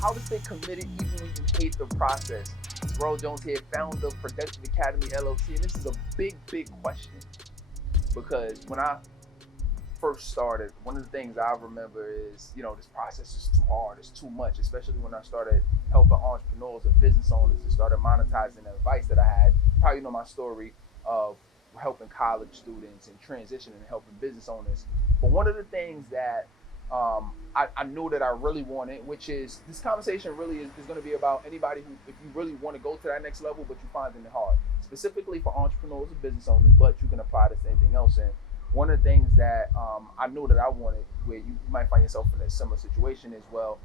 How to stay committed even when you hate the process. Terrell Jones here, founder of Productive Academy LLC, and this is a big question because when I first started, one of the things I remember is, this process is too hard, it's too much, especially when I started helping entrepreneurs and business owners and started monetizing the advice that I had. Probably know my story of helping college students and transitioning and helping business owners. But one of the things that I knew that I really wanted, which is this conversation really is going to be about anybody who, if you really want to go to that next level, but you find it hard, specifically for entrepreneurs and business owners, but you can apply this to anything else. And one of the things that I knew that I wanted, where you might find yourself in a similar situation as well,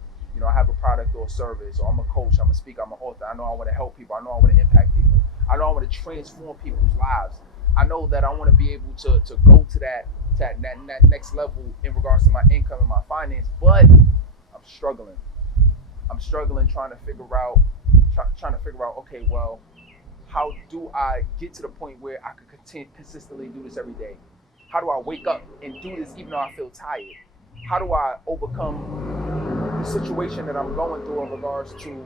I have a product or a service, or I'm a coach, I'm a speaker, I'm an author. I know I want to help people. I know I want to impact people. I know I want to transform people's lives. I know that I want to be able to go to that next level in regards to my income and my finance, but I'm struggling. I'm struggling trying to figure out, okay, well, how do I get to the point where I could consistently do this every day? How do I wake up and do this even though I feel tired? How do I overcome the situation that I'm going through in regards to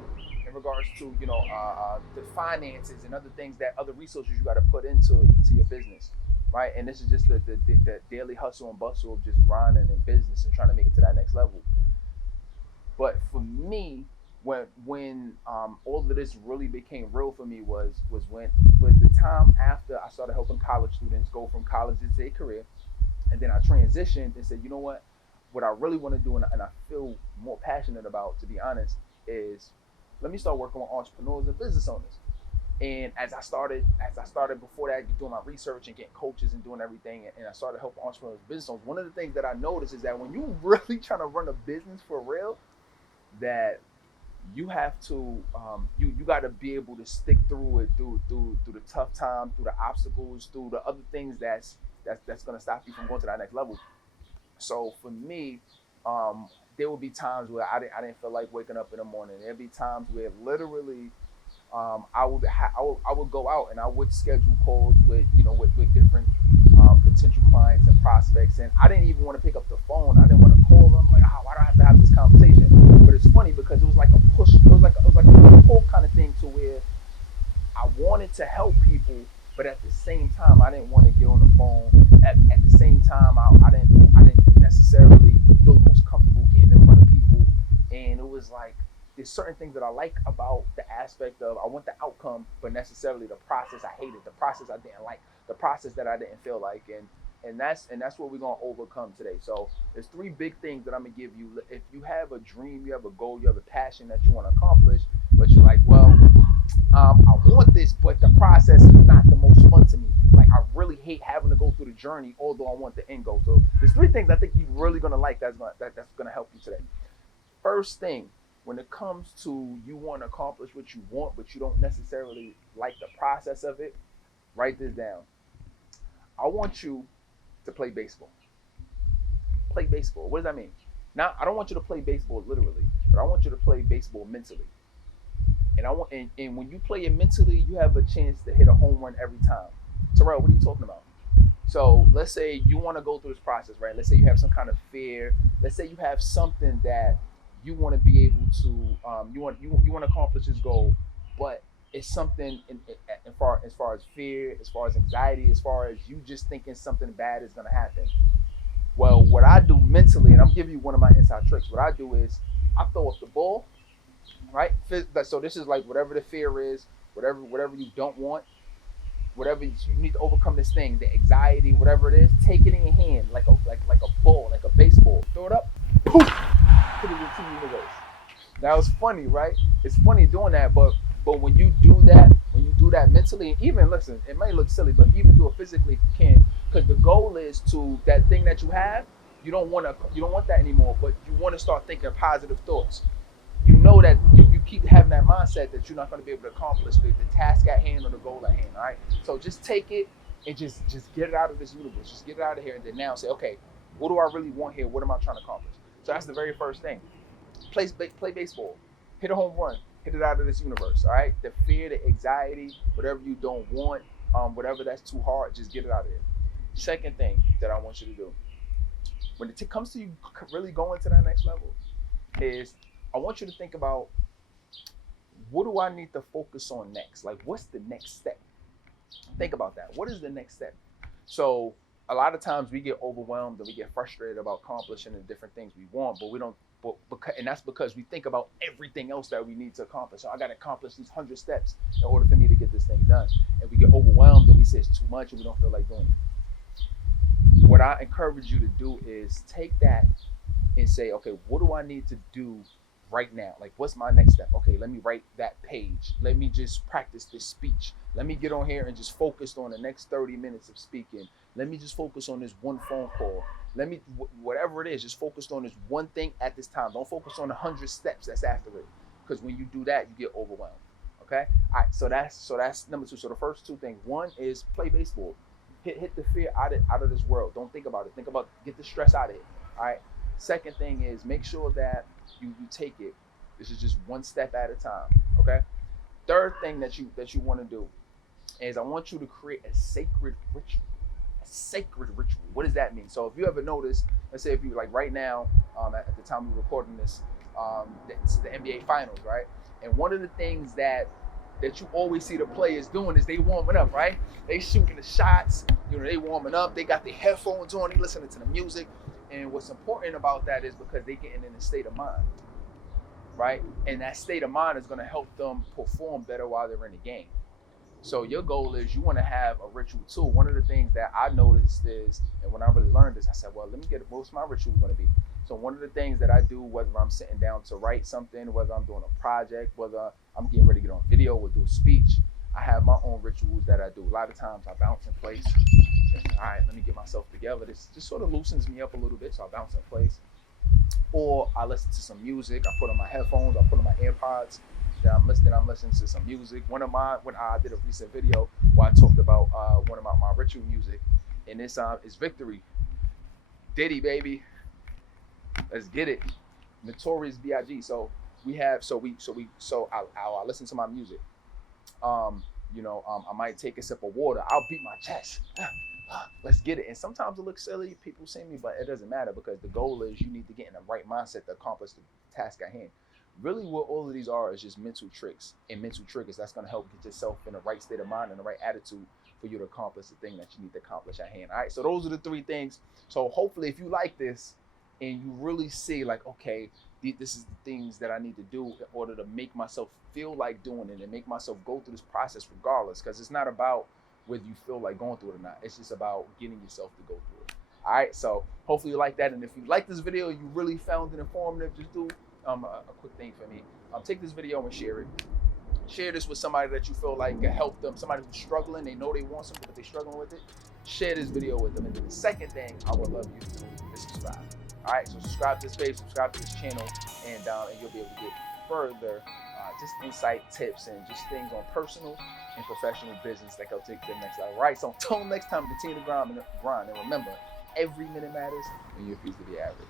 the finances and other things, that other resources you got to put into your business, right? And this is just the daily hustle and bustle of just grinding in business and trying to make it to that next level. But for me, when all of this really became real for me was the time after I started helping college students go from college into a career, and then I transitioned and said, you know what I really want to do, and I feel more passionate about, to be honest, is let me start working with entrepreneurs and business owners. And as I started before that, doing my research and getting coaches and doing everything, and I started helping entrepreneurs and business owners, one of the things that I noticed is that when you really trying to run a business for real, that you have to you got to be able to stick through it, through the tough time, through the obstacles, through the other things that's going to stop you from going to that next level. So for me, there would be times where I didn't feel like waking up in the morning. There'd be times where literally I would go out and I would schedule calls with with different potential clients and prospects, and I didn't even want to pick up the phone. I didn't want to call them. Like, why do I have to have this conversation? But it's funny because it was like a push. It was like a pull kind of thing, to where I wanted to help people, but at the same time, I didn't want to get on the phone. At the same time, I didn't necessarily feel the most comfortable getting in front of people, and it was like, there's certain things that I like about the aspect of I want the outcome, but necessarily the process I hated, the process I didn't like, the process that I didn't feel like, and that's what we're gonna overcome today. So there's three big things that I'm gonna give you. If you have a dream, you have a goal, you have a passion that you want to accomplish, but you're like, well, I want this, but the process is not the most fun to me. Like, I really hate having to go through the journey, although I want the end goal. So there's three things I think you're really gonna like that's gonna help you today. First thing, when it comes to you want to accomplish what you want, but you don't necessarily like the process of it, write this down. I want you to play baseball. Play baseball. What does that mean? Now, I don't want you to play baseball literally, but I want you to play baseball mentally. And when you play it mentally, you have a chance to hit a home run every time. Terrell, what are you talking about? So let's say you want to go through this process, right? Let's say you have some kind of fear. Let's say you have something that you want to be able to you want to accomplish this goal, but it's something as far as fear, as far as anxiety, as far as you just thinking something bad is going to happen. Well, what I do mentally, and I'm giving you one of my inside tricks. What I do is I throw up the ball, right? So this is like whatever the fear is, whatever you don't want, whatever you need to overcome this thing, the anxiety, whatever it is, take it in your hand like a ball, like a baseball. Throw it up, poof, put it into the universe. Now it's funny, right? It's funny doing that, but when you do that mentally, even listen, it may look silly, but even do it physically if you can, because the goal is to that thing that you have. You don't want that anymore, but you want to start thinking positive thoughts. You know that if you keep having that mindset, that you're not going to be able to accomplish the task at hand or the goal at hand. All right, so just take it and just get it out of this universe. Just get it out of here, and then now say, okay, what do I really want here? What am I trying to accomplish? So that's the very first thing. Play baseball, hit a home run, hit it out of this universe. All right, the fear, the anxiety, whatever you don't want, whatever that's too hard, just get it out of there. Second thing that I want you to do when it comes to you really going to that next level is I want you to think about, what do I need to focus on next? Like, what's the next step? Think about that. What is the next step? So a lot of times we get overwhelmed and we get frustrated about accomplishing the different things we want, but we don't. And that's because we think about everything else that we need to accomplish. So I got to accomplish these 100 steps in order for me to get this thing done. And we get overwhelmed and we say it's too much and we don't feel like doing it. What I encourage you to do is take that and say, okay, what do I need to do right now? Like, what's my next step? Okay, let me write that page. Let me just practice this speech. Let me get on here and just focus on the next 30 minutes of speaking. Let me just focus on this one phone call. Let me, whatever it is, just focus on this one thing at this time. Don't focus on 100 steps that's after it. Because when you do that, you get overwhelmed. Okay? All right, so that's number two. So the first two things. One is play baseball. Hit the fear out of this world. Don't think about it. Think about, get the stress out of it. All right? Second thing is, make sure that you take it. This is just one step at a time. Okay? Third thing that you want to do is, I want you to create a sacred ritual. A sacred ritual. What does that mean? So if you ever notice, let's say if you, like right now, at the time we're recording this, it's the NBA Finals, right? And one of the things that you always see the players doing is they warming up, right? They shooting the shots, they warming up, they got their headphones on, they listening to the music. And what's important about that is because they getting in a state of mind, right? And that state of mind is going to help them perform better while they're in the game. So your goal is, you want to have a ritual too. One of the things that I noticed is, and when I really learned this, I said, well, let me get, what's my ritual going to be? So one of the things that I do, whether I'm sitting down to write something, whether I'm doing a project, whether I'm getting ready to get on video or do a speech, I have my own rituals that I do. A lot of times I bounce in place. All right, let me get myself together. This just sort of loosens me up a little bit, so I bounce in place. Or I listen to some music. I put on my headphones, I put on my AirPods. Then I'm listening to some music. When I did a recent video where I talked about one of my ritual music, and this is Victory. Diddy, baby. Let's get it. Notorious B.I.G. So I listen to my music. I might take a sip of water. I'll beat my chest. Let's get it. And sometimes it looks silly. People see me, but it doesn't matter, because the goal is, you need to get in the right mindset to accomplish the task at hand. Really, what all of these are is just mental tricks and mental triggers that's going to help get yourself in the right state of mind and the right attitude for you to accomplish the thing that you need to accomplish at hand. All right, so those are the three things. So hopefully, if you like this and you really see, like, okay, this is the things that I need to do in order to make myself feel like doing it and make myself go through this process regardless, because it's not about whether you feel like going through it or not. It's just about getting yourself to go through it. All right, so hopefully you like that. And if you like this video, you really found it informative, just do a quick thing for me. Take this video and share it. Share this with somebody that you feel like can help them, somebody who's struggling. They know they want something, but they're struggling with it. Share this video with them. And then the second thing I would love you to do is subscribe. All right, so subscribe to this page, subscribe to this channel, and you'll be able to get further just insight, tips, and just things on personal and professional business that can take to the next level. All right, so until next time, continue to grind. And remember, every minute matters, and you refuse to be average.